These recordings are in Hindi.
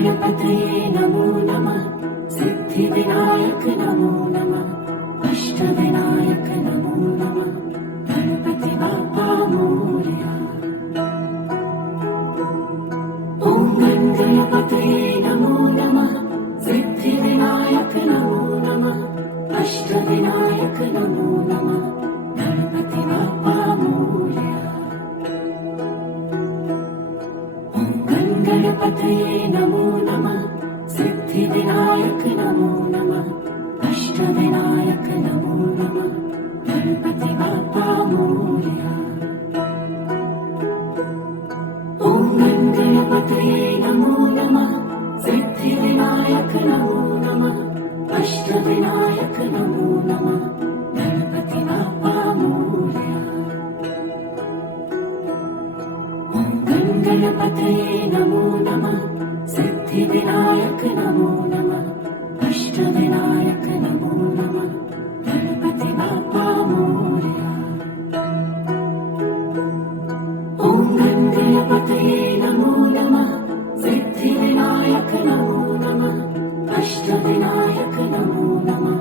गणपतये नमो नमः। सिद्धिविनायक नमो नमः। अष्टविनायक नमो नमः। गणपति बाप्पा मोरया। ॐ गणपतये नमो नमः। सिद्धिविनायक नमो नमः। अष्टविनायक नमो नमः। गणपति बाप्पा मोरया। गणपतये नमो नमः। सिद्धिविनायक नमो नमः। अष्टविनायक नमो नमः। गणपति बाप्पा मोरया। ॐ गणपतये नमो नमः। सिद्धिविनायक नमो नमः। अष्टविनायक नमो नमः। गणपति बाप्पा मोरया। गणपतये नमो नमः। सिद्धिविनायक नमो नमः। अष्टविनायक नमो नमः। गणपति बाप्पा मोरया। ॐ गणपतये नमो नमः। सिद्धिविनायक नमो नमः। अष्टविनायक नमो नमः।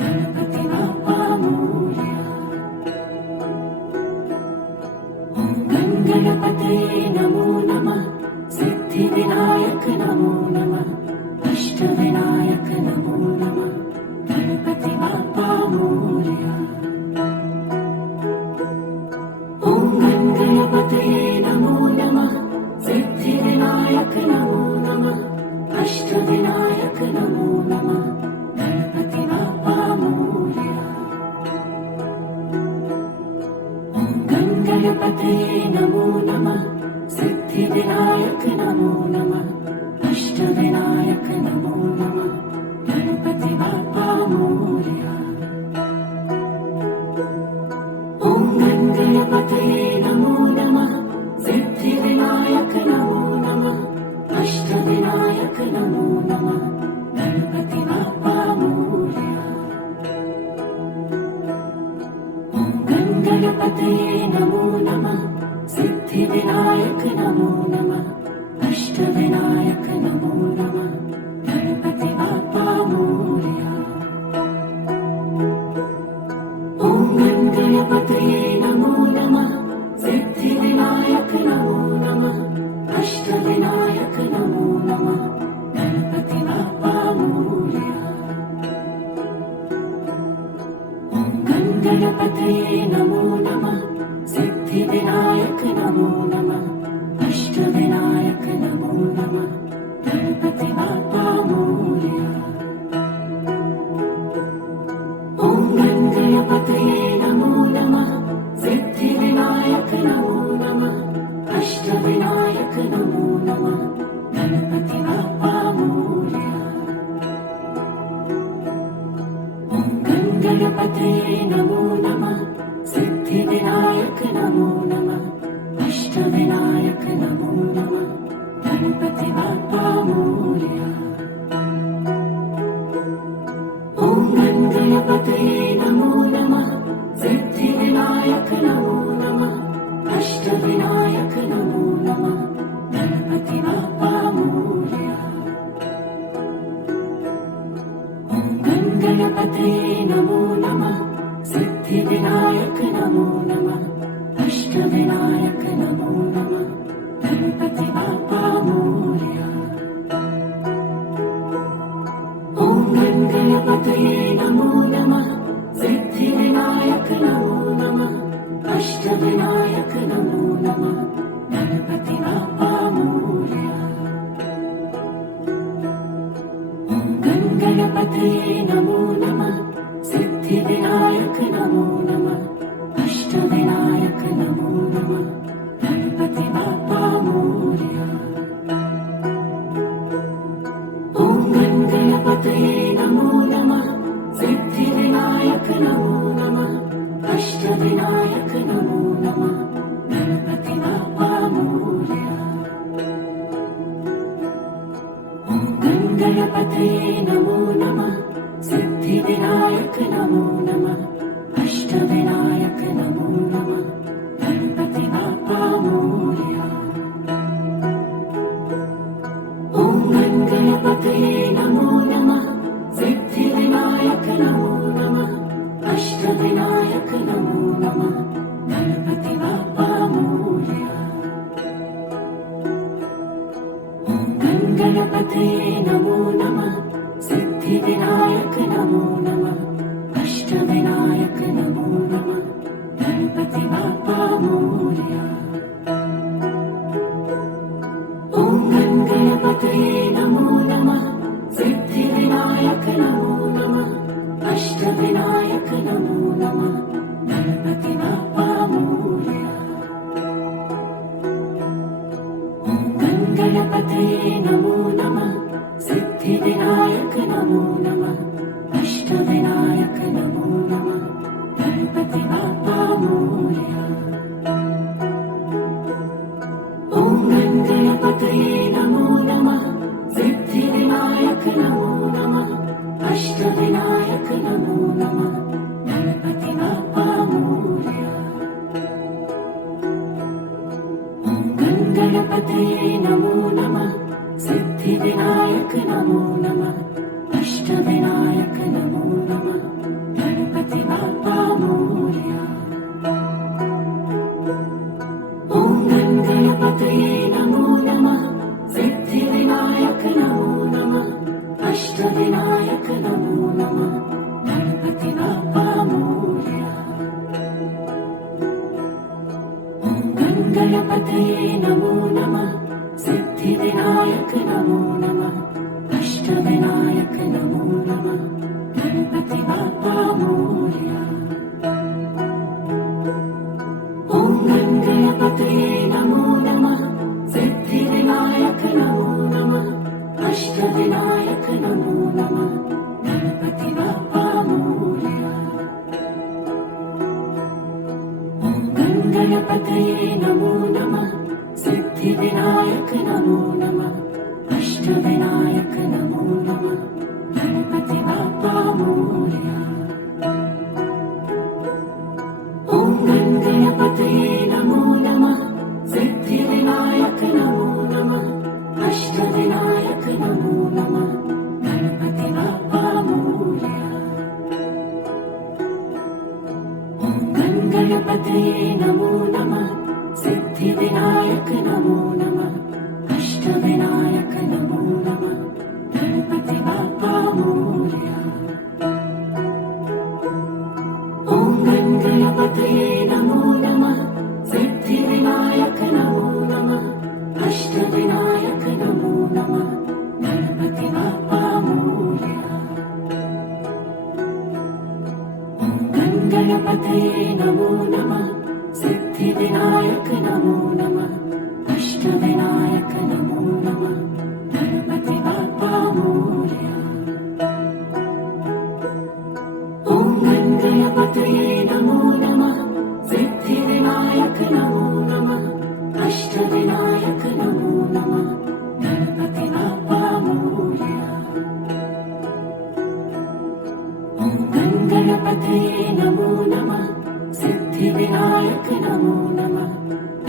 गणपति बाप्पा मोरया। गणपतये नमो नमः। सिद्धिविनायक नमो नमः। अष्टविनायक नमो नमः। गणपति बाप्पा मोरया। ॐ गणपतये नमो नमः। सिद्धिविनायक नमो नमः। अष्टविनायक नमो नमः। गणपति बाप्पा मोरया। गणपतये नमो नमः। सिद्धिविनायक नमो नमः। अष्टविनायक नमो नमः। गणपति बाप्पा मोरया। ॐ गणपतये नमो नमः। सिद्धिविनायक नमो नमः। अष्टविनायक नमो नमः। गणपति बाप्पा मोरया। गणपतये नमो नमः। सिद्धिविनायक नमो नमः। अष्टविनायक नमो नमः। गणपति बाप्पा मोरया। ॐ गणपतये नमो नमः। सिद्धिविनायक नमो नमः। अष्टविनायक नमो नमः। गणपति बाप्पा मोरया। गणपतये नमो नमः। सिद्धिविनायक नमो नमः। अष्टविनायक नमो नमः। गणपति बाप्पा मोरया। ॐ गणपतये नमो नमः। सिद्धिविनायक नमो नमः। अष्टविनायक नमो नमः। गणपति बाप्पा मोरया। गणपतये नमो नमः। सिद्धिविनायक नमो नमः। अष्टविनायक नमो नमः। गणपति बाप्पा मोरया। ॐ गणपतये नमो नमः। सिद्धिविनायक नमो नमः। अष्टविनायक नमो नमः। गणपति बाप्पा मोरया। गणपतये नमो नमः। सिद्धिविनायक नमो नमः। अष्टविनायक नमो नमः। गणपति बाप्पा मोरया। ॐ गणपतये नमो नमः। सिद्धिविनायक नमो नमः। अष्टविनायक नमो नमः। गणपति बाप्पा मोरया। गणपतये नमो नमः। सिद्धिविनायक नमो नमः। अष्टविनायक नमो नमः। गणपति बाप्पा मोरया। ॐ गणपतये नमो नमः। सिद्धिविनायक नमो नमः। अष्टविनायक नमो नमः। गणपति बाप्पा मोरया। गणपतये नमो नमः। सिद्धिविनायक नमो नमः। अष्टविनायक नमो नमः। गणपति बाप्पा मोरया। ॐ गणपतये नमो नमः सिद्धिविनायक नमो नमः अष्टविनायक नमो नमः गणपति बाप्पा मोरया। ॐ गणपतये नमो नमः सिद्धिविनायक नमो नमः अष्टविनायक नमो नमः गणपति बाप्पा मोरया। ॐ गणपतये नमो नमः सिद्धिविनायक नमो नमः अष्टविनायक नमो नमः गणपति बाप्पा मोरया। ॐ गणपतये नमो नमः सिद्धिविनायक नमो नमः अष्टविनायक नमो नमः गणपति बाप्पा मोरया। ॐ गणपतये नमो नमः सिद्धिविनायक नमो नमः अष्टविनायक नमो नमः गणपति बाप्पा मोरया। ॐ गणपतये नमो नमः सिद्धिविनायक नमो नमः अष्टविनायक नमो नमः गणपति बाप्पा मोरया। ॐ गणपतये नमो नमः सिद्धिविनायक नमो नमः अष्टविनायक नमो नमः गणपति बाप्पा मोरया। ॐ गणपतये नमो नमः सिद्धिविनायक नमो नमः अष्टविनायक नमो नमः गणपति बाप्पा मोरया। ॐ गणपतये नमो नमः सिद्धिविनायक नमो नमः अष्टविनायक नमो नमः गणपति बाप्पा मोरया। ॐ गणपतये नमो नमः सिद्धिविनायक नमो नमः अष्टविनायक नमो नमः गणपति बाप्पा मोरया। ॐ गणपतये नमो नमः सिद्धिविनायक नमो नमः अष्टविनायक नमो नमः गणपति बाप्पा मोरया। ॐ गणपतये नमो नमः सिद्धिविनायक नमो नमः अष्टविनायक नमो नमः गणपति बाप्पा मोरया। ॐ गणपतये नमो नमः सिद्धिविनायक नमो नमः अष्टविनायक नमो नमः गणपति बाप्पा मोरया। ॐ गणपतये नमो नमः सिद्धिविनायक नमो नमः अष्टविनायक नमो नमः गणपति बाप्पा मोरया। ॐ गणपतये नमो नमः सिद्धिविनायक नमो नमः अष्टविनायक नमो नमः गणपति बाप्पा मोरया। ॐ गणपतये नमो नमः सिद्धिविनायक नमो नमः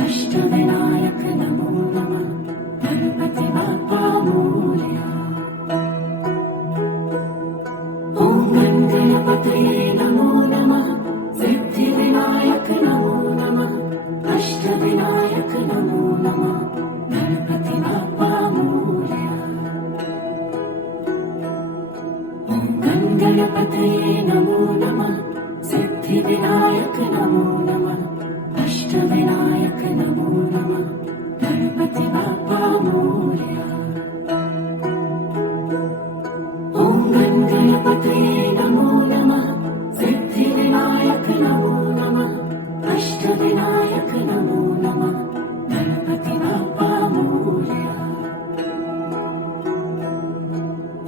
अष्टविनायक नमो नमः गणपति बाप्पा मोरया। ॐ गणपतये नमो नमः सिद्धिविनायक नमो नमः अष्टविनायक नमो नमः गणपति बाप्पा मोरया। ॐ गणपतये नमो नमः सिद्धिविनायक नमो नमः अष्टविनायक नमो नमः गणपति बाप्पा मोरया। ॐ गणपतये नमो नमः सिद्धिविनायक नमो नमः अष्टविनायक नमो नमः गणपति बाप्पा मोरया।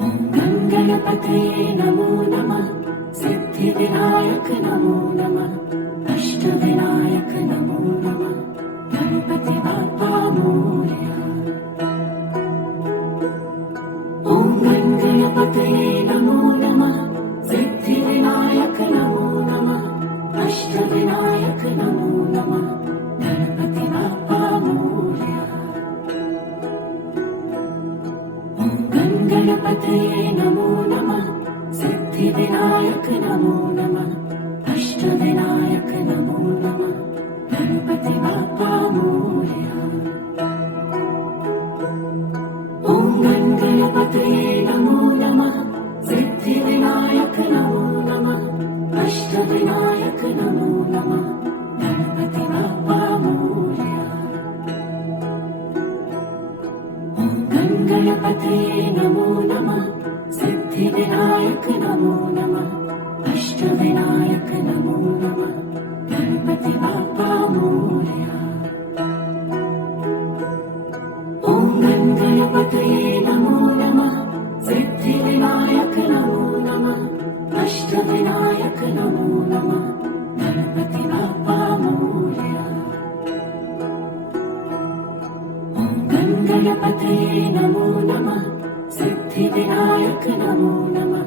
ॐ गणपतये नमो नमः सिद्धिविनायक नमो नमः अष्टविनायक नमो नमः गणपति बाप्पा मोरया। ॐ गणपतये नमो नमः सिद्धिविनायक नमो नमः अष्टविनायक नमो नमः गणपति बाप्पा मोरया। ॐ गणपतये नमो नमः सिद्धिविनायक नमो नमः अष्टविनायक नमो नमः गणपति बाप्पा मोरया। ॐ गणपतये नमो नमः सिद्धिविनायक नमो नमः अष्टविनायक नमो नमः गणपति बाप्पा मोरया। ॐ गणपतये नमो नमः सिद्धिविनायक नमो नमः अष्टविनायक नमो नमः गणपति बाप्पा मोरया। ॐ गणपतये नमो नमः सिद्धिविनायक नमो नमः अष्टविनायक नमो नमः गणपति बाप्पा मोरया। ॐ गणपतये नमो नमः सिद्धिविनायक नमो नमः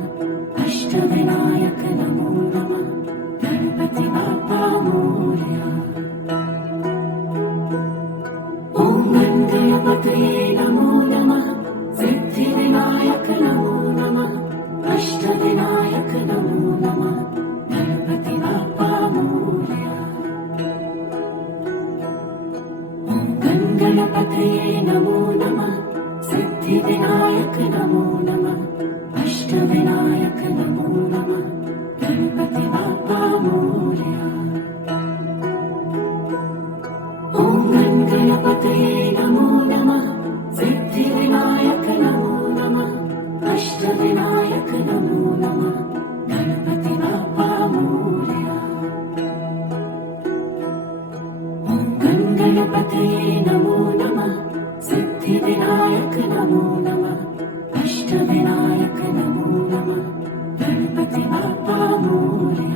अष्टविनायक नमो नमः गणपति बाप्पा मोरया। ॐ गणपतये नमो नमः सिद्धिविनायक नमो नमः अष्टविनायक नमो नमः गणपति बाप्पा मोरया। ॐ गणपतये नमो नमः सिद्धिविनायक नमो नमः अष्टविनायक नमो नमः गणपति बाप्पा मोरया। ॐ गणपतये नमो नमः सिद्धिविनायक नमो नमः अष्टविनायक नमो नमः गणपति बाप्पा मोरया। ॐ गणपतये नमो नमः सिद्धिविनायक नमो नमः अष्टविनायक नमो नमः गणपति बाप्पा मोरया।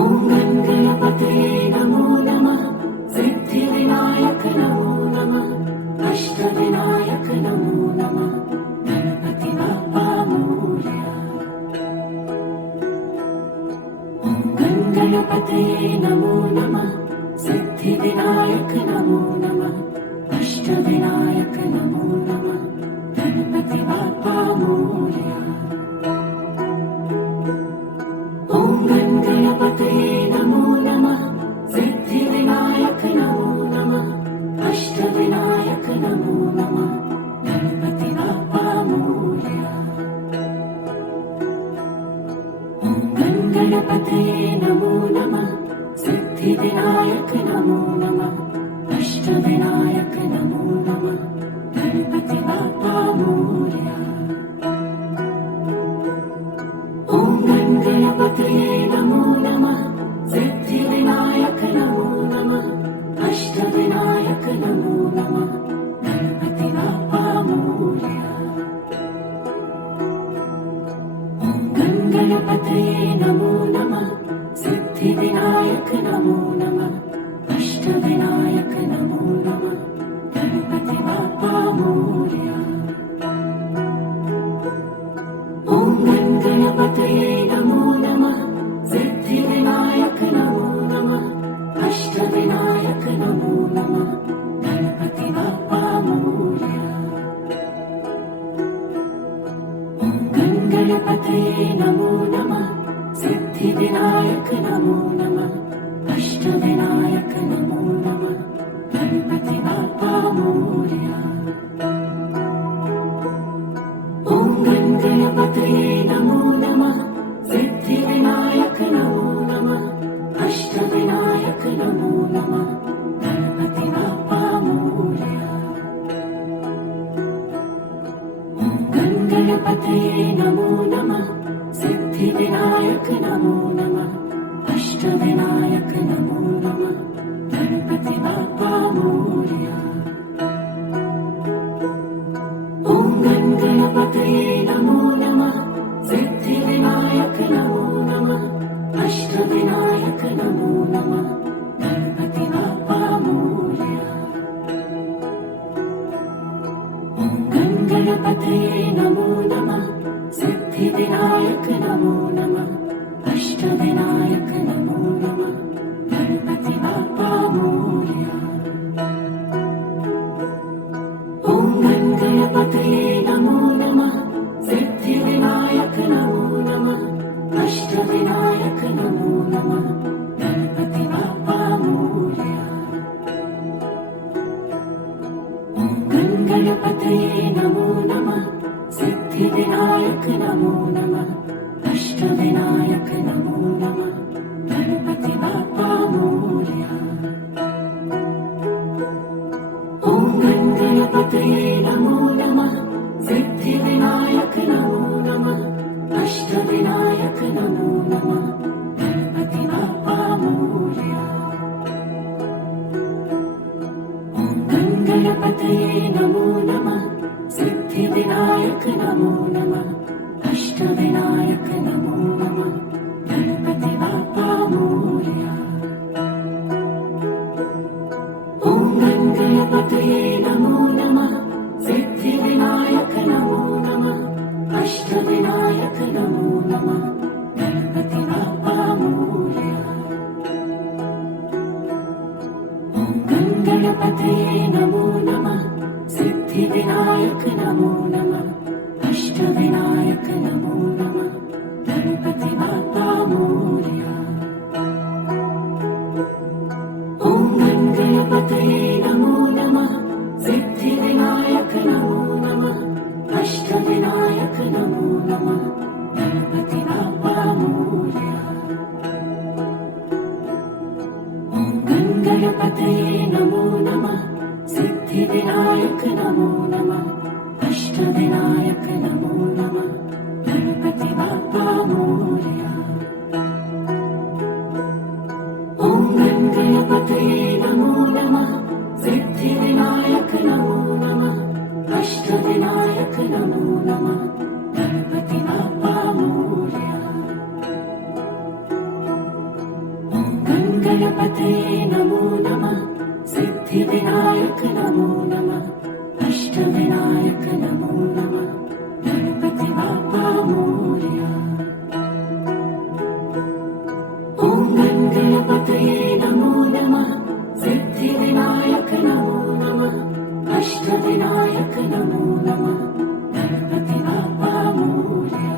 ॐ गणपतये नमो नमः सिद्धिविनायक नमो नमः अष्टविनायक नमो नमः गणपति बाप्पा मोरया। ॐ गणपतये नमो नमः सिद्धिविनायक नमो नमः अष्टविनायक नमो नमः गणपति बाप्पा मोरया। ॐ गणपतये नमो नमः सिद्धिविनायक नमो नमः अष्टविनायक नमो नमः गणपति बाप्पा मोरया। ॐ गणपतये नमो नमः सिद्धिविनायक नमो नमः अष्टविनायक नमो नमः गणपति बाप्पा मोरया। ॐ गणपतये नमो नमः सिद्धिविनायक नमो नमः अष्टविनायक नमो नमः गणपति बाप्पा मोरया। ॐ गणपतये नमो नमः सिद्धिविनायक नमो नमः अष्टविनायक नमो नमः गणपति बाप्पा मोरया। ॐ गणपतये नमो नमः सिद्धिविनायक नमो नमः अष्टविनायक नमो नमः गणपति बाप्पा मोरया। ॐ गणपतये नमो नमः सिद्धिविनायक नमो नमः अष्टविनायक नमो नमः गणपति बाप्पा मोरया। ॐ गणपतये नमो नमः सिद्धिविनायक नमो नमः अष्टविनायक नमो नमः गणपति बाप्पा मोरया। ॐ गणपतये नमो नमः सिद्धिविनायक नमो नमः अष्टविनायक नमो नमः गणपति बाप्पा मोरया। ॐ गणपतये नमो नमः सिद्धिविनायक नमो नमः अष्टविनायक नमो नमः गणपति बाप्पा मोरया। ॐ गणपतये नमो नमः सिद्धिविनायक नमो नमः अष्टविनायक नमो नमः गणपति बाप्पा मोरया। ॐ गणपतये गणपतये नमो नमः सिद्धिविनायक नमो नमः अष्टविनायक नमो नमः गणपति बाप्पा मोरया। ॐ गणपतये नमो नमः सिद्धिविनायक नमो नमः अष्टविनायक नमो नमः गणपति बाप्पा मोरया। ॐ गणपतये नमो नमः सिद्धिविनायक नमो नमः अष्टविनायक नमो नमः गणपति बाप्पा मोरया। ॐ गणपतये नमो नमः सिद्धिविनायक नमो नमः अष्टविनायक नमो नमः गणपति बाप्पा मोरया। ॐ गणपतये नमो नमः सिद्धिविनायक नमो नमः अष्टविनायक नमो नमः गणपति बाप्पा मोरया। ॐ गणपतये नमो नमः सिद्धिविनायक नमो नमः अष्टविनायक नमो नमः गणपति बाप्पा मोरया। ॐ गणपतये नमो नमः सिद्धिविनायक नमो नमः अष्टविनायक नमो नमः गणपति बाप्पा मोरया। ॐ गणपतये नमो नमः सिद्धिविनायक नमो नमः अष्टविनायक नमो नमः गणपति बाप्पा मोरया। ॐ गणपतये नमो नमः सिद्धिविनायक नमो नमः अष्टविनायक नमो नमः गणपति बाप्पा मोरया। ॐ गणपतये नमो नमः सिद्धिविनायक नमो नमः अष्टविनायक नमो नमः गणपति बाप्पा मोरया। ॐ गणपतये नमो नमः सिद्धिविनायक नमो नमः अष्टविनायक नमो नमः गणपति बाप्पा मोरया।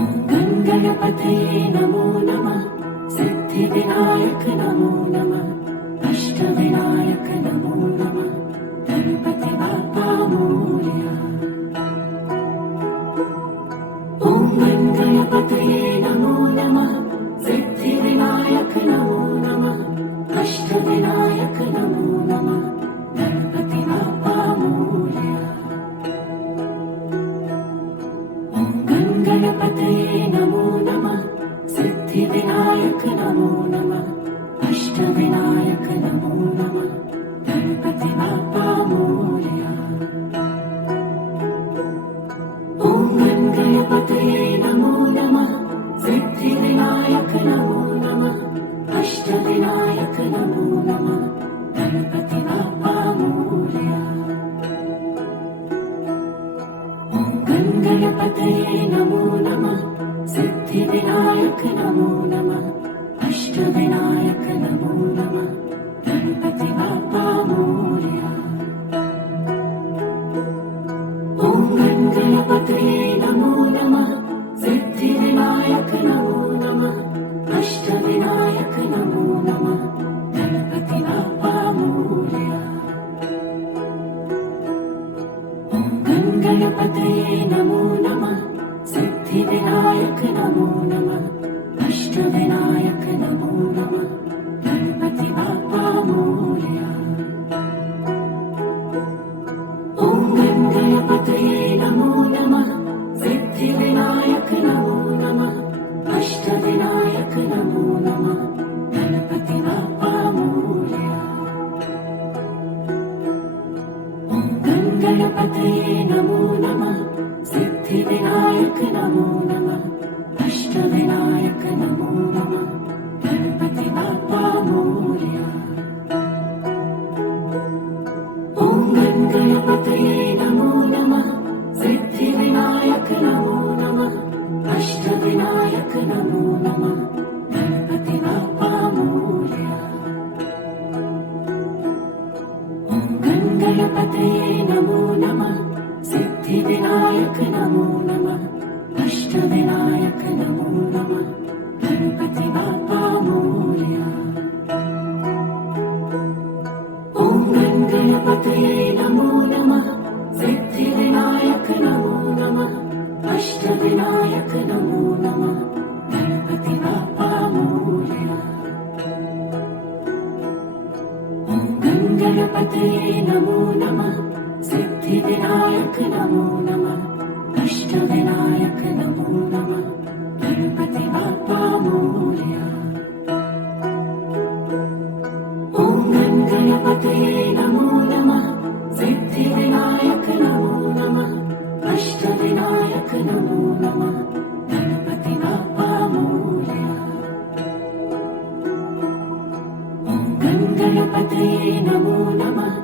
ॐ गणपतये नमो नमः सिद्धिविनायक नमो नमः अष्टविनायक नमो नमः गणपति बाप्पा मोरया। ॐ गणपतये नमो नमः सिद्धिविनायक नमो नमः अष्टविनायक नमो नमः गणपति बाप्पा मोरया। ॐ गणपतये नमो नमः सिद्धिविनायक नमो नमः अष्टविनायक नमो नमः गणपति बाप्पा मोरया। ॐ गणपतये नमो नमः सिद्धिविनायक नमो नमः अष्टविनायक नमो नमः गणपति बाप्पा मोरया। ॐ गणपतये नमो नमः सिद्धिविनायक नमो नमः अष्टविनायक नमो नमः गणपति बाप्पा मोरया। ॐ गणपतये नमो नमः सिद्धिविनायक नमो नमः अष्टविनायक नमो नमः गणपति बाप्पा मोरया। ॐ गणपतये नमो नमः सिद्धिविनायक नमो नमः अष्टविनायक नमो नमः गणपति बाप्पा मोरया। ॐ गणपतये नमो नमः सिद्धिविनायक नमो नमः अष्टविनायक नमो नमः गणपति बाप्पा मोरया। ॐ गणपतये नमो नमः सिद्धिविनायक नमो नमः अष्टविनायक नमो नमः गणपति बाप्पा मोरया। ॐ गणपतये नमो नमः सिद्धिविनायक नमो नमः अष्टविनायक नमो नमः गणपति बाप्पा मोरया। ॐ गणपतये नमो नमः सिद्धिविनायक नमो नमः अष्टविनायक नमो नमः गणपति बाप्पा मोरया। ॐ गणपतये नमो नमः सिद्धिविनायक नमो नमः अष्टविनायक नमो नमः गणपति बाप्पा मोरया। ॐ गणपतये नमो नमः सिद्धिविनायक नमो नमः अष्टविनायक नमो नमः गणपति बाप्पा मोरया। ॐ गणपतये नमो नमः सिद्धिविनायक नमो नमः अष्टविनायक नमो नमः गणपति बाप्पा मोरया। ॐ गणपतये नमो नमः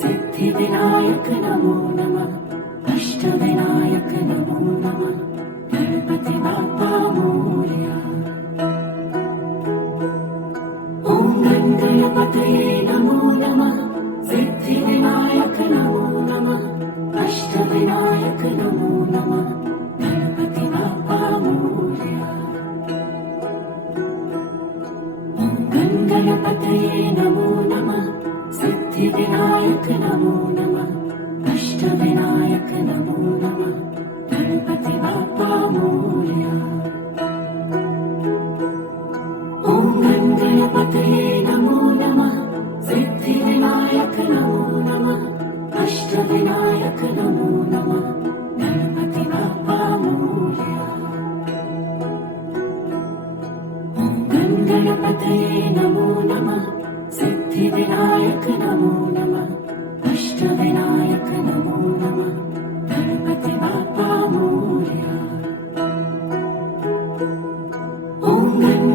सिद्धिविनायक नमो नमः अष्टविनायक नमो नमः गणपति बाप्पा मोरया। ॐ गणपतये नमो नमः सिद्धिविनायक नमो नमः अष्टविनायक नमो नमः गणपति बाप्पा मोरया। ॐ गणपतये नमो नमः सिद्धिविनायक नमो नमः अष्टविनायक नमो नमः गणपति बाप्पा मोरया। ॐ गणपतये नमो नमः सिद्धिविनायक नमो नमः अष्टविनायक नमो नमः गणपति बाप्पा मोरया। ॐ गणपतये नमो नमः सिद्धिविनायक नमो नमः अष्टविनायक नमो नमः गणपति बाप्पा मोरया। ॐ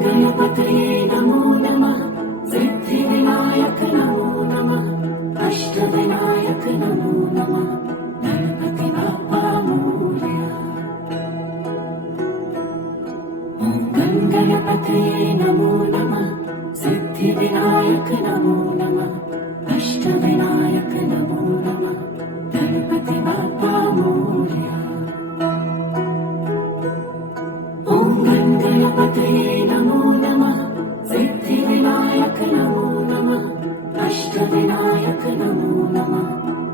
गणपतये नमो नमः सिद्धिविनायक नमो नमः अष्टविनायक नमो नमः गणपति बाप्पा मोरया। ॐ गणपतये नमो नमः सिद्धिविनायक नमो नमः अष्टविनायक नमो नमः गणपति बाप्पा मोरया। ॐ गणपतये नमो नमः सिद्धिविनायक नमो नमः अष्टविनायक नमो नमः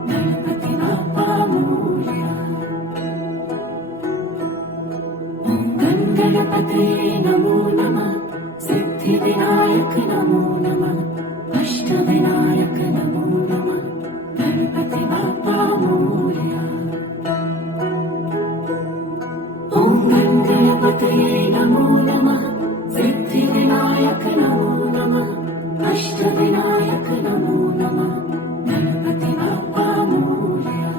गणपति बाप्पा मोरया। ॐ गणपतये नमो नमः सिद्धिविनायक नमो नमः अष्टविनायक नमो नमः गणपति बाप्पा मोरया। ॐ गणपतये नमो नमः सिद्धिविनायक नमो नमः अष्टविनायक नमो नमः गणपति बाप्पा मोरया।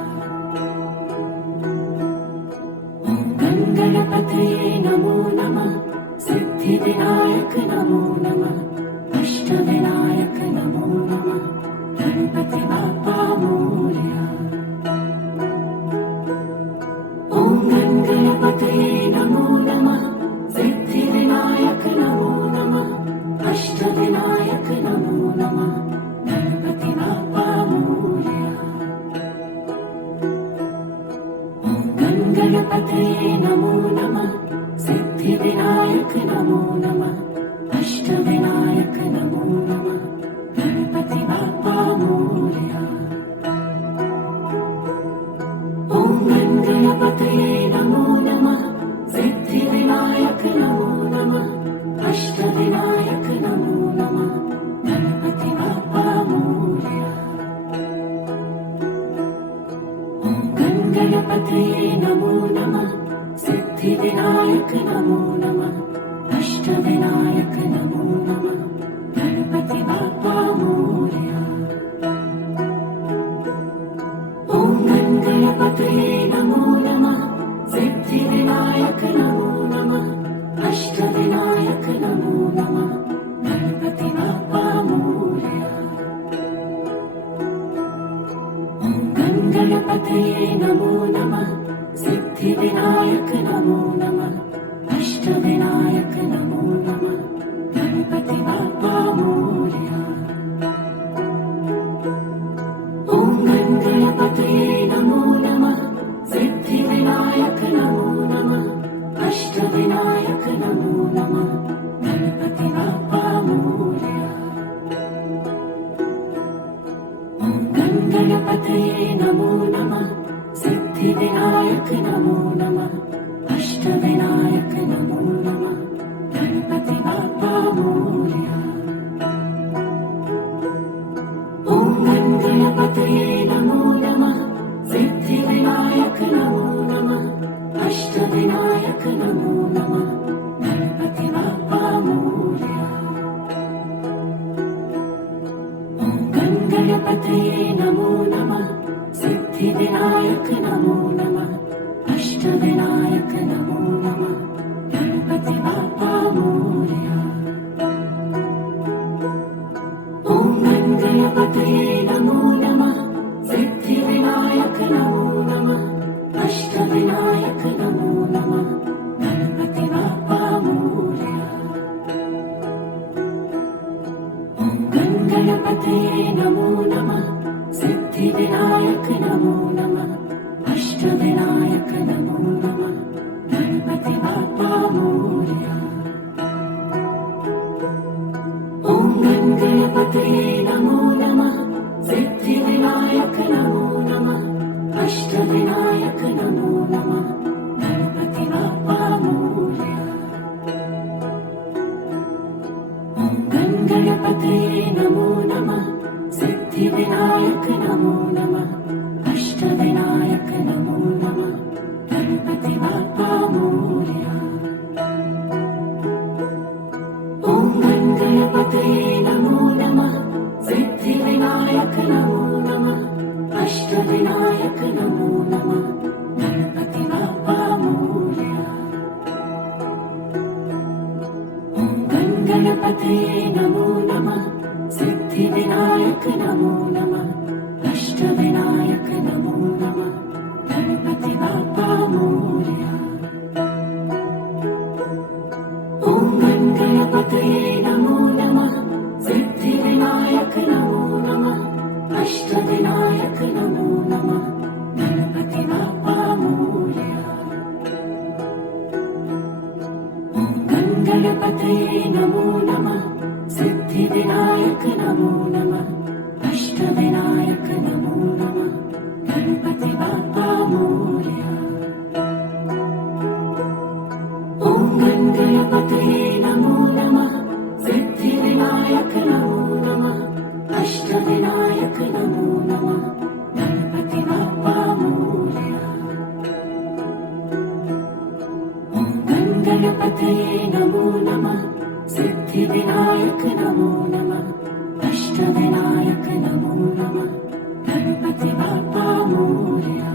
ॐ गणपतये नमो नमः सिद्धिविनायक नमो नमः अष्टविनायक नमो नमः गणपति बाप्पा मोरया। ॐ गणपतये नमो नमः सिद्धिविनायक नमो नमः अष्टविनायक नमो नमः गणपति बाप्पा मोरया। ॐ गणपतये नमो नमः सिद्धिविनायक नमो नमः अष्टविनायक नमो नमः गणपति बाप्पा मोरया। ॐ गणपतये नमो नमः सिद्धिविनायक नमो नमः अष्टविनायक नमो नमः गणपति बाप्पा मोरया। ॐ गणपतये नमो नमः सिद्धिविनायक नमो नमः अष्टविनायक नमो नमः गणपति बाप्पा मोरया। ॐ गणपतये नमो नमः सिद्धिविनायक नमो नमः अष्टविनायक नमो नमः गणपति बाप्पा मोरया। ॐ गणपतये नमो नमः सिद्धिविनायक नमो नमः अष्टविनायक नमो नमः गणपति बाप्पा मोरया। ॐ गणपतये नमो नमः सिद्धिविनायक नमो नमः अष्टविनायक नमो नमः गणपति बाप्पा मोरया। ॐ गणपतये नमो नमः सिद्धिविनायक नमो नमः अष्टविनायक नमो नमः गणपति बाप्पा मोरया। ॐ गणपतये नमो नमः सिद्धिविनायक नमो नमः अष्टविनायक नमो नमः गणपति बाप्पा मोरया। ॐ गणपतये नमो नमः सिद्धिविनायक नमो नमः अष्टविनायक नमो नमः गणपति बाप्पा मोरया। ॐ गणपतये नमो नमः सिद्धिविनायक नमो नमः अष्टविनायक नमो नमः गणपति बाप्पा मोरया। ॐ गणपतये नमो नमः सिद्धिविनायक नमो नमः अष्टविनायक नमो नमः गणपति बाप्पा मोरया। ॐ गणपतये नमो नमः सिद्धिविनायक नमो नमः अष्टविनायक नमो नमः गणपति बाप्पा मोरया। ॐ गणपतये नमो नमः सिद्धिविनायक नमो नमः अष्टविनायक नमो नमः गणपति बाप्पा मोरया। ॐ गणपतये नमो नमः सिद्धिविनायक नमो नमः अष्टविनायक नमो नमः गणपति बाप्पा मोरया। ॐ गणपतये नमो नमः सिद्धिविनायक नमो नमः अष्टविनायक नमो नमः गणपति बाप्पा मोरया। ॐ गणपतये नमो नमः सिद्धिविनायक नमो नमः अष्टविनायक नमो नमः गणपति बाप्पा मोरया। ॐ गणपतये नमो नमः सिद्धिविनायक नमो नमः अष्टविनायक नमो नमः गणपति बाप्पा मोरया। ॐ गणपतये नमो नमः सिद्धिविनायक नमो नमः अष्टविनायक नमो नमः गणपति बाप्पा मोरया।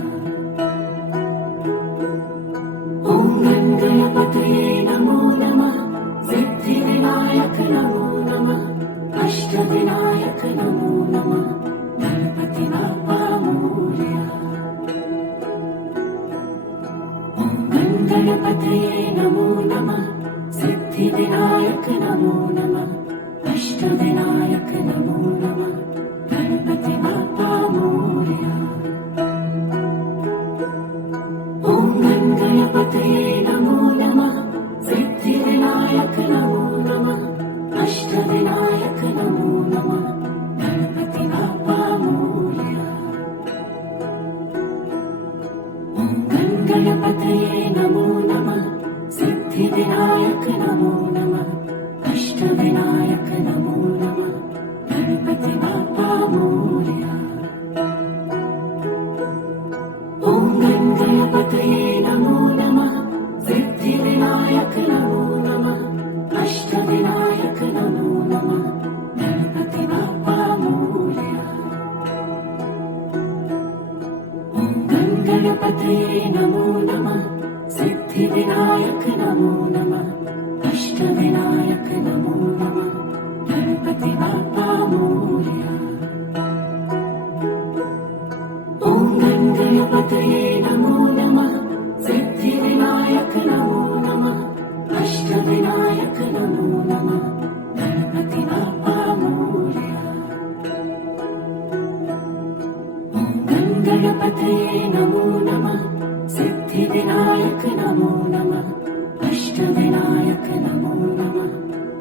ॐ गणपतये नमो नमः सिद्धिविनायक नमो नमः अष्टविनायक नमो नमः गणपति बाप्पा मोरया। ॐ गणपतये नमो नमः सिद्धिविनायक नमो नमः अष्टविनायक नमो नमः गणपति बाप्पा मोरया। ॐ गणपतये नमो नमः सिद्धिविनायक नमो नमः अष्टविनायक नमो नमः गणपति बाप्पा मोरया। ॐ गणपतये नमो नमः सिद्धिविनायक नमो नमः अष्टविनायक नमो नमः गणपति बाप्पा मोरया। ॐ गणपतये नमो नमः सिद्धिविनायक नमो नमः अष्टविनायक नमो नमः गणपति बाप्पा मोरया। ॐ गणपतये नमो नमः सिद्धिविनायक नमो नमः अष्टविनायक नमो नमः गणपति बाप्पा मोरया। ॐ गणपतये नमो नमः सिद्धिविनायक नमो नमः अष्टविनायक नमो नमः गणपति बाप्पा मोरया। ॐ गणपतये नमो नमः सिद्धिविनायक नमो नमः अष्टविनायक नमो नमः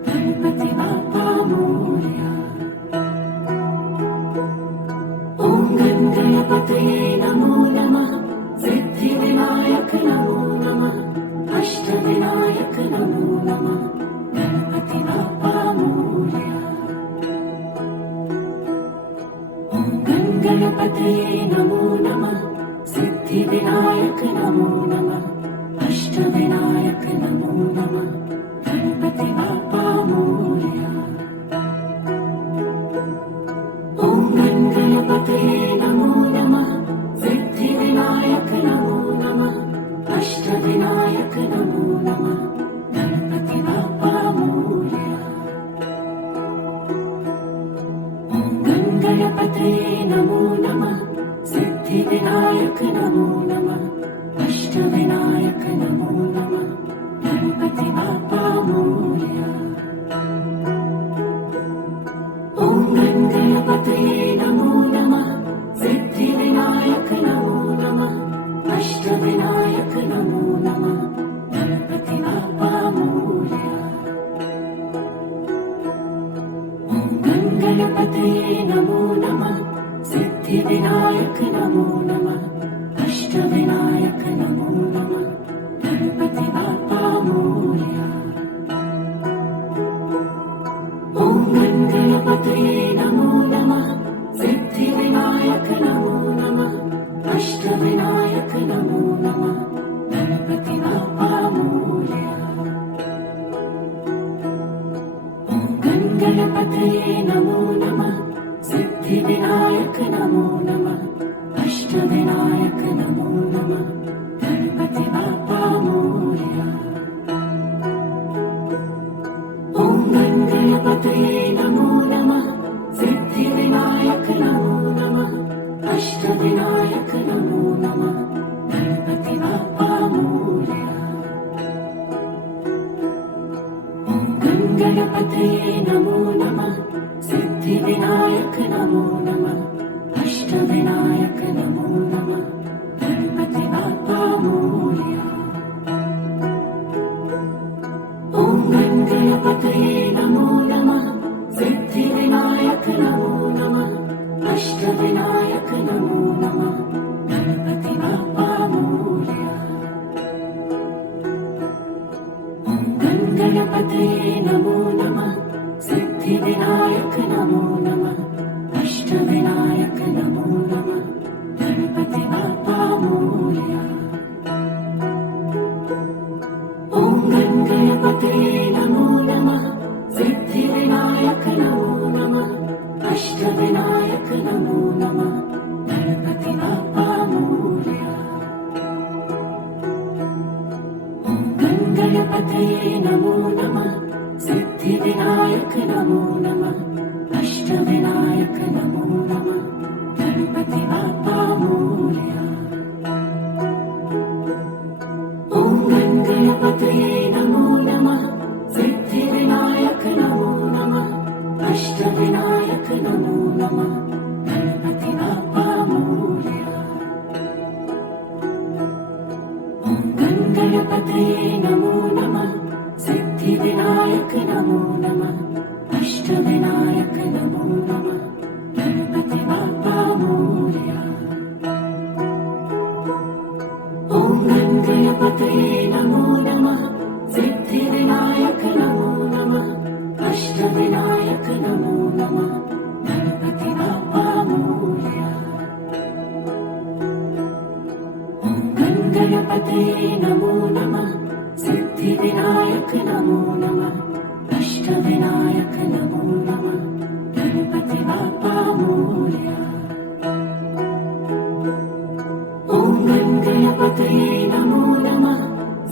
गणपति बाप्पा मोरया। ॐ गणपतये गणपतये नमो नमः सिद्धिविनायक नमो नमः अष्टविनायक नमो नमः गणपति बाप्पा मोरया। ॐ गणपतये नमो नमः सिद्धिविनायक नमो नमः अष्टविनायक नमो नमः गणपति बाप्पा मोरया। ॐ गणपतये नमो नमः सिद्धिविनायक नमो नमः अष्टविनायक नमो नमः गणपति बाप्पा मोरया। ॐ गणपतये नमो नमः सिद्धिविनायक नमो नमः अष्टविनायक नमो नमः गणपति बाप्पा मोरया। ॐ गणपतये नमो नमः सिद्धिविनायक नमो नमः अष्टविनायक नमो नमः गणपति बाप्पा मोरया। ॐ गणपतये नमो नमः सिद्धिविनायक नमो नमः अष्टविनायक नमो नमः गणपति बाप्पा मोरया। ॐ गणपतये नमो नमः सिद्धिविनायक नमो नमः अष्टविनायक नमो नमः गणपति बाप्पा मोरया। ॐ गणपतये नमो नमः सिद्धिविनायक नमो नमः अष्टविनायक नमो नमः गणपति बाप्पा मोरया। ॐ गणपतये नमो नमः सिद्धिविनायक नमो नमः अष्टविनायक नमो नमः गणपति बाप्पा मोरया। ॐ गणपतये नमो नमः सिद्धिविनायक नमो नमः अष्टविनायक नमो नमः गणपति बाप्पा मोरया। ॐ गणपतये नमो नमः सिद्धिविनायक नमो नमः अष्टविनायक नमो नमः गणपति बाप्पा मोरया। ॐ गणपतये नमो नमः सिद्धिविनायक नमो नमः अष्टविनायक नमो नमः गणपति बाप्पा मोरया। ॐ गणपतये नमो नमः सिद्धिविनायक नमो नमः अष्टविनायक नमो नमः गणपति बाप्पा मोरया। ॐ गणपतये नमो नमः सिद्धिविनायक नमो नमः अष्टविनायक नमो नमः गणपति बाप्पा मोरया। ॐ गणपतये नमो नमः सिद्धिविनायक नमो नमः अष्टविनायक नमो नमः गणपति बाप्पा मोरया। ॐ गणपतये नमो नमः सिद्धिविनायक नमो नमः अष्टविनायक नमो नमः गणपति बाप्पा मोरया। ॐ गणपतये नमो नमः सिद्धिविनायक नमो नमः अष्टविनायक नमो नमः गणपति बाप्पा मोरया। ॐ गणपतये नमो नमः सिद्धिविनायक नमो नमः अष्टविनायक नमो नमः गणपति बाप्पा मोरया। ॐ गणपतये नमो नमः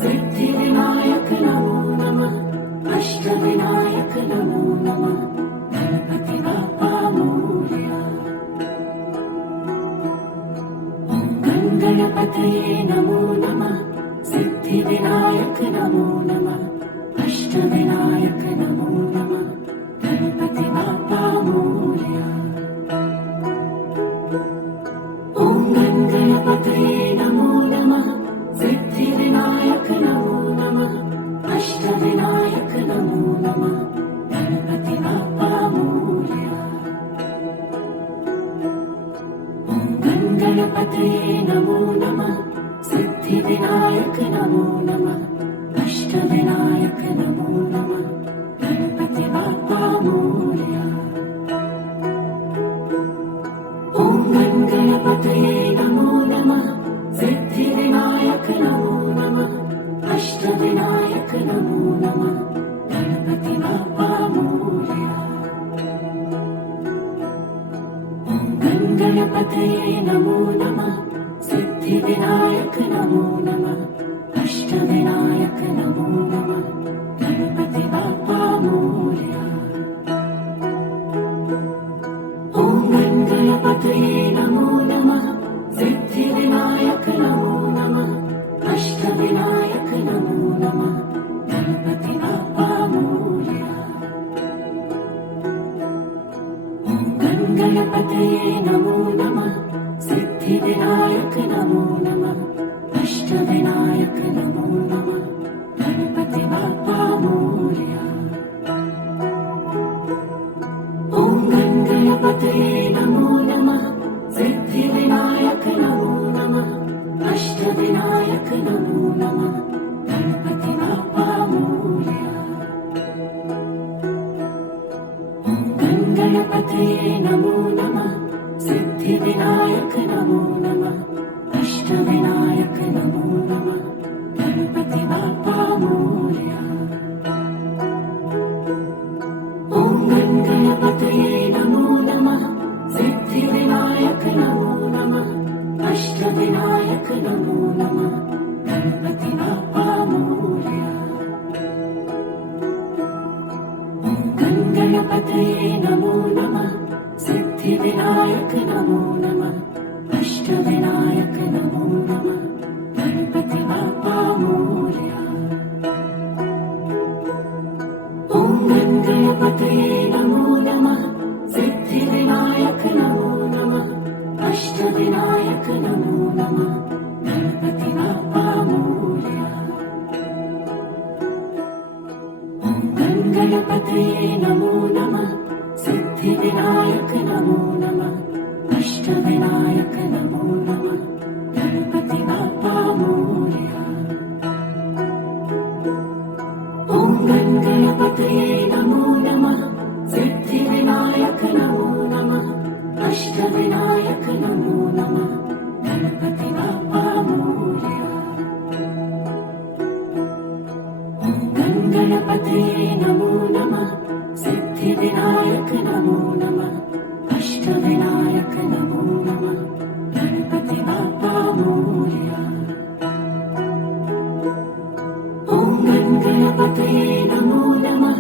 सिद्धिविनायक नमो नमः अष्टविनायक नमो नमः गणपति बाप्पा मोरया। ॐ गणपतये नमो नमः सिद्धिविनायक नमो नमः अष्टविनायक नमो नमः गणपति बाप्पा मोरया। ॐ गणपतये नमो नमः सिद्धिविनायक नमो नमः अष्टविनायक नमो नमः गणपति बाप्पा मोरया। ॐ गणपतये नमो नमः सिद्धिविनायक नमो नमः अष्टविनायक नमो नमः गणपति बाप्पा मोरया। ॐ गणपतये नमो नमः सिद्धिविनायक नमो नमः अष्टविनायक नमो नमः गणपति बाप्पा मोरया। ॐ गणपतये नमो नमः सिद्धिविनायक नमो नमः अष्टविनायक नमो नमः गणपति बाप्पा मोरया। ॐ गणपतये नमो नमः सिद्धिविनायक नमो नमः अष्टविनायक नमो नमः गणपति बाप्पा मोरया। ॐ गणपतये नमो नमः सिद्धिविनायक नमो नमः अष्टविनायक नमो नमः गणपति बाप्पा मोरया। ॐ गणपतये नमो नमः सिद्धिविनायक नमो नमः अष्टविनायक नमो नमः गणपति बाप्पा मोरया। ॐ गणपतये नमो नमः सिद्धिविनायक नमो नमः अष्टविनायक नमो नमः गणपति बाप्पा मोरया। ॐ गणपतये नमो नमः सिद्धिविनायक नमो नमः अष्टविनायक नमो नमः गणपति बाप्पा मोरया। ॐ गणपतये नमो नमः सिद्धिविनायक नमो नमः अष्टविनायक नमो नमः गणपति बाप्पा मोरया। ॐ गणपतये नमो नमः सिद्धिविनायक नमो नमः अष्टविनायक नमो नमः गणपति बाप्पा मोरया। ॐ गणपतये नमो नमः सिद्धिविनायक नमो नमः अष्टविनायक नमो नमः गणपति बाप्पा मोरया। ॐ गणपतये नमो नमः सिद्धिविनायक नमो नमः अष्टविनायक नमो नमः गणपति बाप्पा मोरया। ॐ गणपतये नमो नमः सिद्धिविनायक नमो नमः अष्टविनायक नमो नमः गणपति बाप्पा मोरया। ॐ गणपतये नमो नमः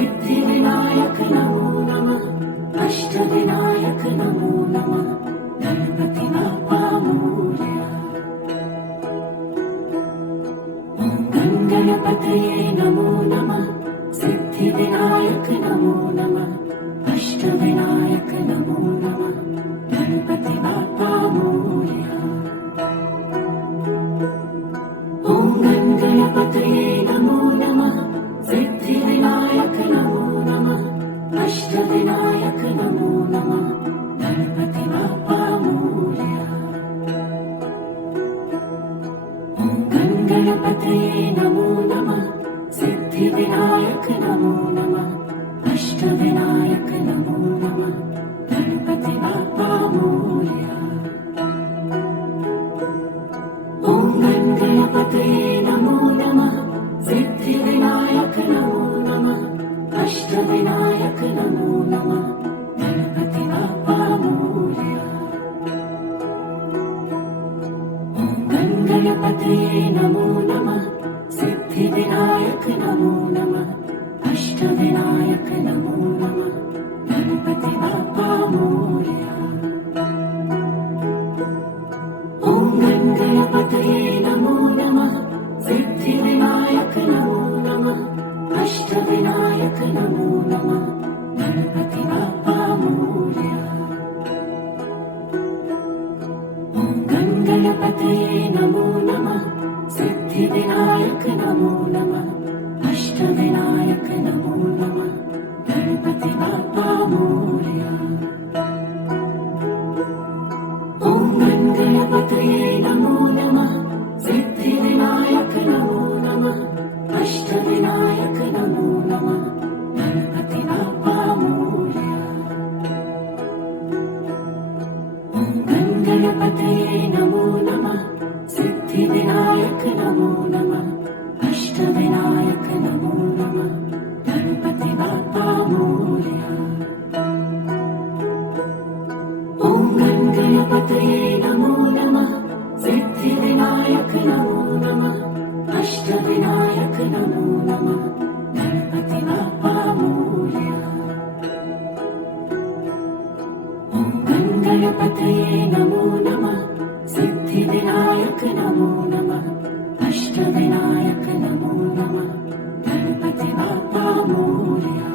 सिद्धिविनायक नमो नमः अष्टविनायक नमो नमः गणपति बाप्पा मोरया। ॐ गणपतये नमो नमः सिद्धिविनायक नमो नमः अष्टविनायक नमो नमः गणपति बाप्पा मोरया। ॐ गणपतये नमो नमः सिद्धिविनायक नमो नमः अष्टविनायक नमो नमः गणपति बाप्पा मोरया। ॐ गणपतये नमो नमः सिद्धिविनायक नमो नमः अष्टविनायक नमो नमः गणपति बाप्पा मोरया। ॐ गणपतये नमो नमः सिद्धिविनायक नमो नमः अष्टविनायक नमो नमः गणपति बाप्पा मोरया। ॐ गणपतये नमो नमः सिद्धिविनायक नमो नमः अष्टविनायक नमो नमः गणपति बाप्पा मोरया। ॐ गणपतये नमो नमः सिद्धिविनायक नमो नमः अष्टविनायक नमो नमः गणपति बाप्पा मोरया। ॐ गणपतये नमो नमः सिद्धिविनायक नमो नमः अष्टविनायक नमो नमः गणपति बाप्पा मोरया। ॐ गणपतये नमो नमः सिद्धिविनायक नमो नमः अष्टविनायक नमो नमः गणपति बाप्पा मोरया। ॐ गणपतये नमो नमः सिद्धिविनायक नमो नमः अष्टविनायक नमो नमः गणपति बाप्पा मोरया। ॐ गणपतये नमो नमः सिद्धिविनायक नमो नमः अष्टविनायक नमो नमः गणपति बाप्पा मोरया।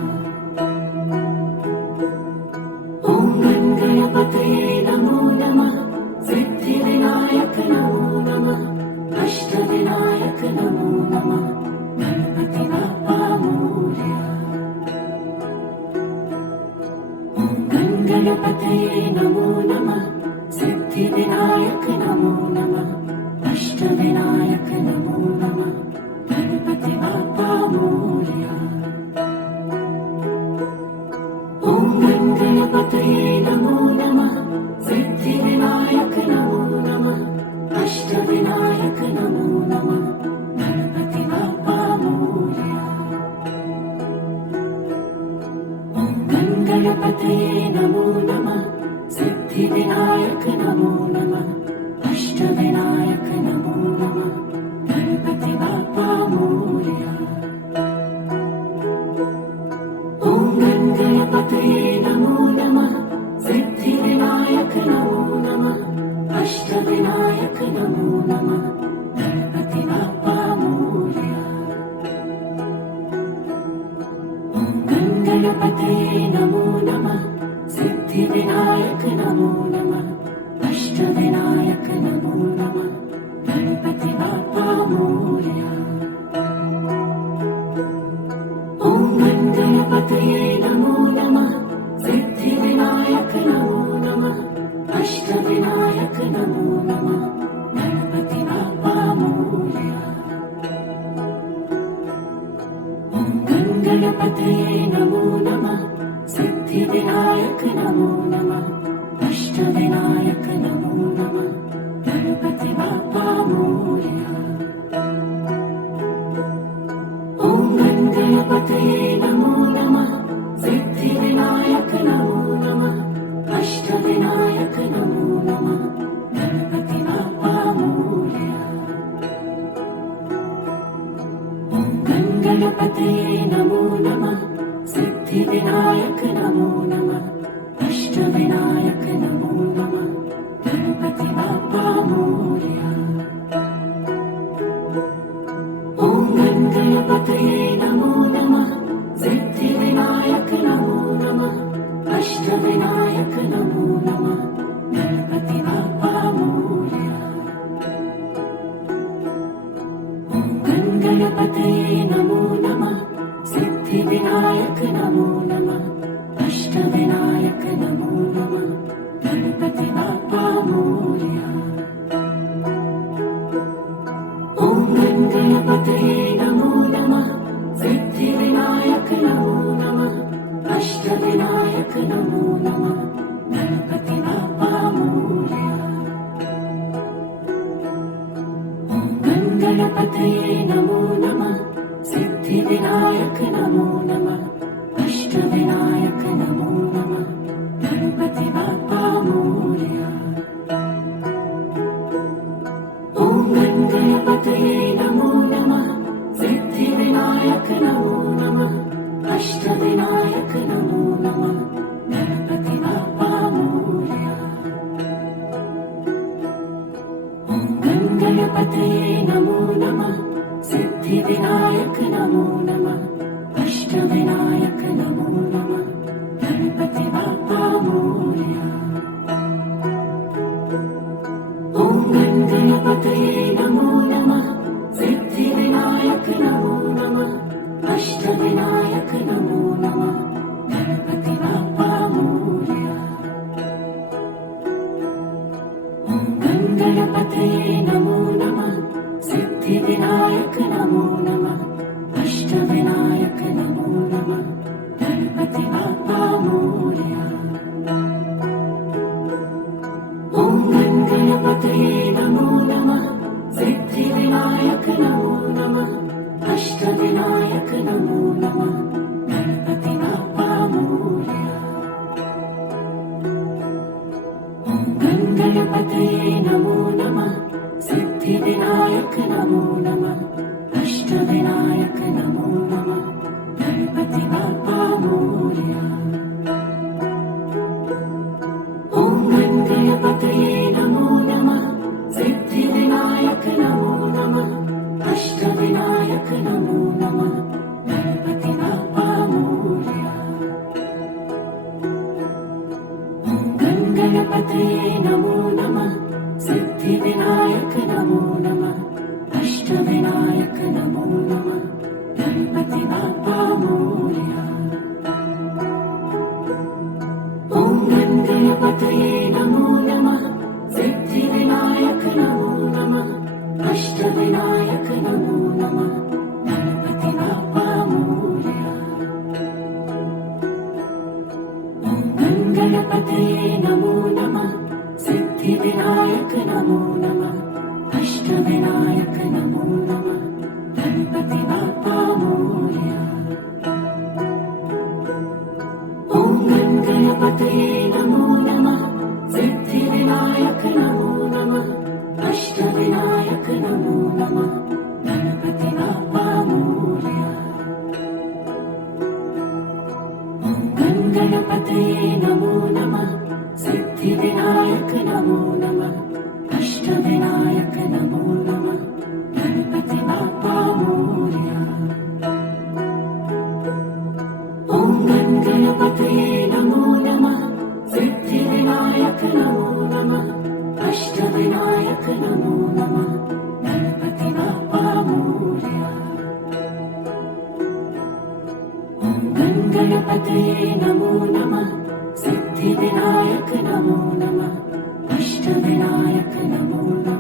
ॐ गणपतये नमो नमः सिद्धिविनायक नमो नमः अष्टविनायक नमो नमः गणपति बाप्पा मोरया। ॐ गणपतये नमो नमः सिद्धिविनायक नमो नमः अष्टविनायक नमो नमः गणपति बाप्पा मोरया। ॐ गणपतये नमो नमः सिद्धिविनायक नमो नमः अष्टविनायक नमो नमः गणपति बाप्पा मोरया। ॐ गणपतये नमो नमः सिद्धिविनायक नमो नमः अष्टविनायक नमो नमः गणपति बाप्पा मोरया। ॐ गणपतये नमो नमः सिद्धिविनायक नमो नमः अष्टविनायक नमो नमः गणपति बाप्पा मोरया। ॐ गणपतये नमो नमः सिद्धिविनायक नमो नमः अष्टविनायक नमो नमः गणपति बाप्पा मोरया। ॐ गणपतये नमो नमः सिद्धिविनायक नमो नमः अष्टविनायक नमो नमः गणपति बाप्पा मोरया। ॐ गणपतये नमो नमः सिद्धिविनायक नमो नमः अष्टविनायक नमो नमः गणपति बाप्पा मोरया। ॐ गणपतये नमो नमः सिद्धिविनायक नमो नमः अष्टविनायक नमो नमः गणपति बाप्पा मोरया। ॐ गणपतये नमो नमः सिद्धिविनायक नमो नमः अष्टविनायक नमो नमः गणपति बाप्पा मोरया। ॐ गणपतये नमो नमः सिद्धिविनायक नमो नमः अष्टविनायक नमो नमः गणपति बाप्पा मोरया। ॐ गणपतये नमो नमः सिद्धिविनायक नमो नमः अष्टविनायक नमो नमः गणपति बाप्पा मोरया। ॐ गणपतये नमो नमः सिद्धिविनायक नमो नमः अष्टविनायक नमो नमः गणपति बाप्पा मोरया। ॐ गणपतये नमो नमः सिद्धिविनायक नमो नमः अष्टविनायक नमो नमः गणपति बाप्पा मोरया। ॐ गणपतये नमो नमः सिद्धिविनायक नमो नमः अष्टविनायक नमो नमः गणपति बाप्पा मोरया। ॐ गणपतये नमो नमः सिद्धिविनायक नमो नमः अष्टविनायक नमो नमः गणपति बाप्पा मोरया। ॐ गणपतये नमो नमः सिद्धिविनायक नमो नमः अष्टविनायक नमो नमः गणपति बाप्पा मोरया। ॐ गणपतये नमो नमः सिद्धिविनायक नमो नमः अष्टविनायक नमो नमः गणपति बाप्पा मोरया। ॐ ॐ गणपतये नमो नमः सिद्धिविनायक नमो नमः अष्टविनायक नमो नमः गणपति बाप्पा मोरया। ॐ गणपतये नमो नमः सिद्धिविनायक नमो नमः अष्टविनायक नमो नमः गणपति बाप्पा मोरया। ॐ गणपतये नमो नमः सिद्धिविनायक नमो नमः अष्टविनायक नमो नमः गणपति बाप्पा मोरया। ॐ गणपतये नमो नमः सिद्धिविनायक नमो नमः अष्टविनायक नमो नमः गणपति बाप्पा मोरया। ॐ गणपतये नमो नमः सिद्धिविनायक नमो नमः अष्टविनायक नमो नमः गणपति बाप्पा मोरया। ॐ गणपतये नमो नमः सिद्धिविनायक नमो नमः अष्टविनायक नमो नमः गणपति बाप्पा मोरया। ॐ गणपतये नमो नमः सिद्धिविनायक नमो नमः अष्टविनायक नमो नमः गणपति बाप्पा मोरया। ॐ गणपतये नमो नमः सिद्धिविनायक नमो नमः अष्टविनायक नमो नमः गणपति बाप्पा मोरया। ॐ गणपतये नमो नमः सिद्धिविनायक नमो नमः अष्टविनायक नमो नमः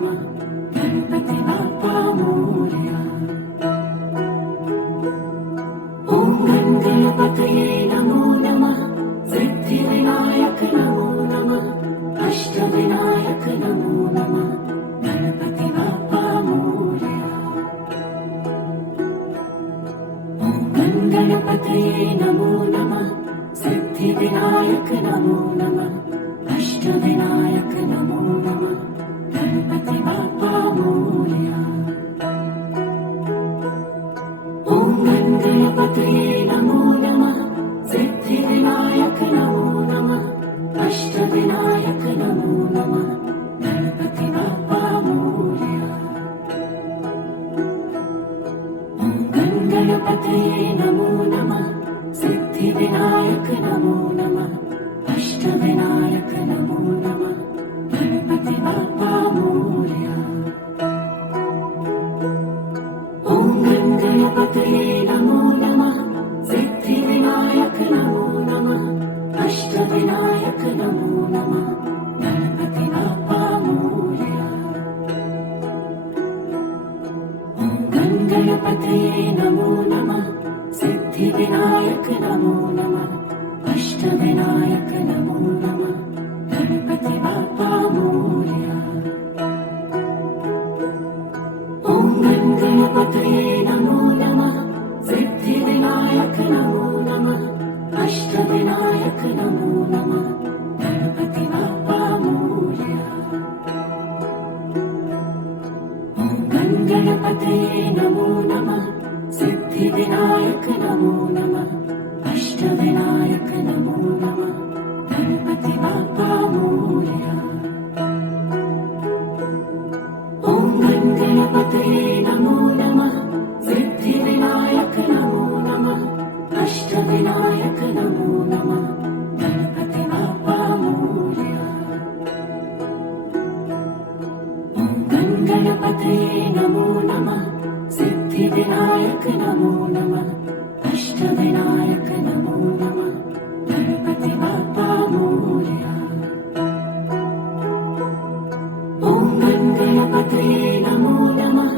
गणपति बाप्पा मोरया। ॐ गणपतये नमो नमः सिद्धिविनायक नमो नमः अष्टविनायक नमो नमः गणपति बाप्पा मोरया। ॐ गणपतये नमो नमः सिद्धिविनायक नमो नमः अष्टविनायक नमो नमः गणपति बाप्पा मोरया। ॐ गणपतये नमो नमः सिद्धिविनायक नमो नमः अष्टविनायक नमो नमः गणपति बाप्पा मोरया। ॐ गणपतये नमो नमः सिद्धिविनायक नमो नमः अष्टविनायक नमो नमः गणपति बाप्पा मोरया। ॐ गणपतये नमो नमः सिद्धिविनायक नमो नमः अष्टविनायक नमो नमः गणपति बाप्पा मोरया। ॐ गणपतये नमो नमः सिद्धिविनायक नमो नमः अष्टविनायक नमो नमः गणपति बाप्पा मोरया। ॐ गणपतये नमो नमः सिद्धिविनायक नमो नमः अष्टविनायक नमो नमः गणपति बाप्पा मोरया। ॐ गणपतये नमो नमः सिद्धिविनायक नमो नमः अष्टविनायक नमो नमः गणपति बाप्पा मोरया। ॐ गणपतये नमो नमः सिद्धिविनायक नमो नमः अष्टविनायक नमो नमः गणपति बाप्पा मोरया। ॐ गणपतये नमो नमः सिद्धिविनायक नमो नमः अष्टविनायक नमो नमः गणपति बाप्पा मोरया। ॐ गणपतये नमो नमः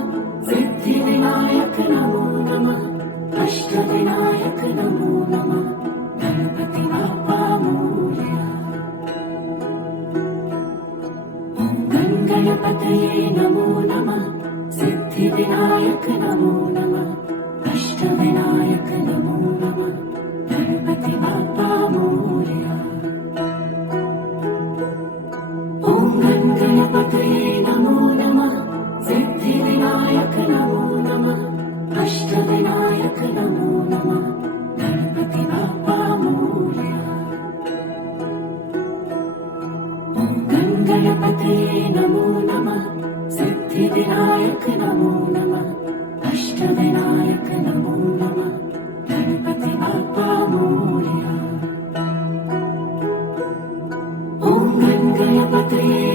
सिद्धिविनायक नमो नमः अष्टविनायक नमो नमः गणपति बाप्पा मोरया। ॐ गणपतये नमो नमः सिद्धिविनायक नमो नमः अष्टविनायक नमो नमः गणपति बाप्पा मोरया। ॐ ॐ गं गणपतये नमो नमः सिद्धिविनायक नमो नमः अष्टविनायक नमो नमः गणपति बाप्पा मोरया ॐ गं गणपतये नमो नमः सिद्धिविनायक नमो नमः अष्टविनायक नमो नमः गणपति बाप्पा मोरया ॐ गं गणपतये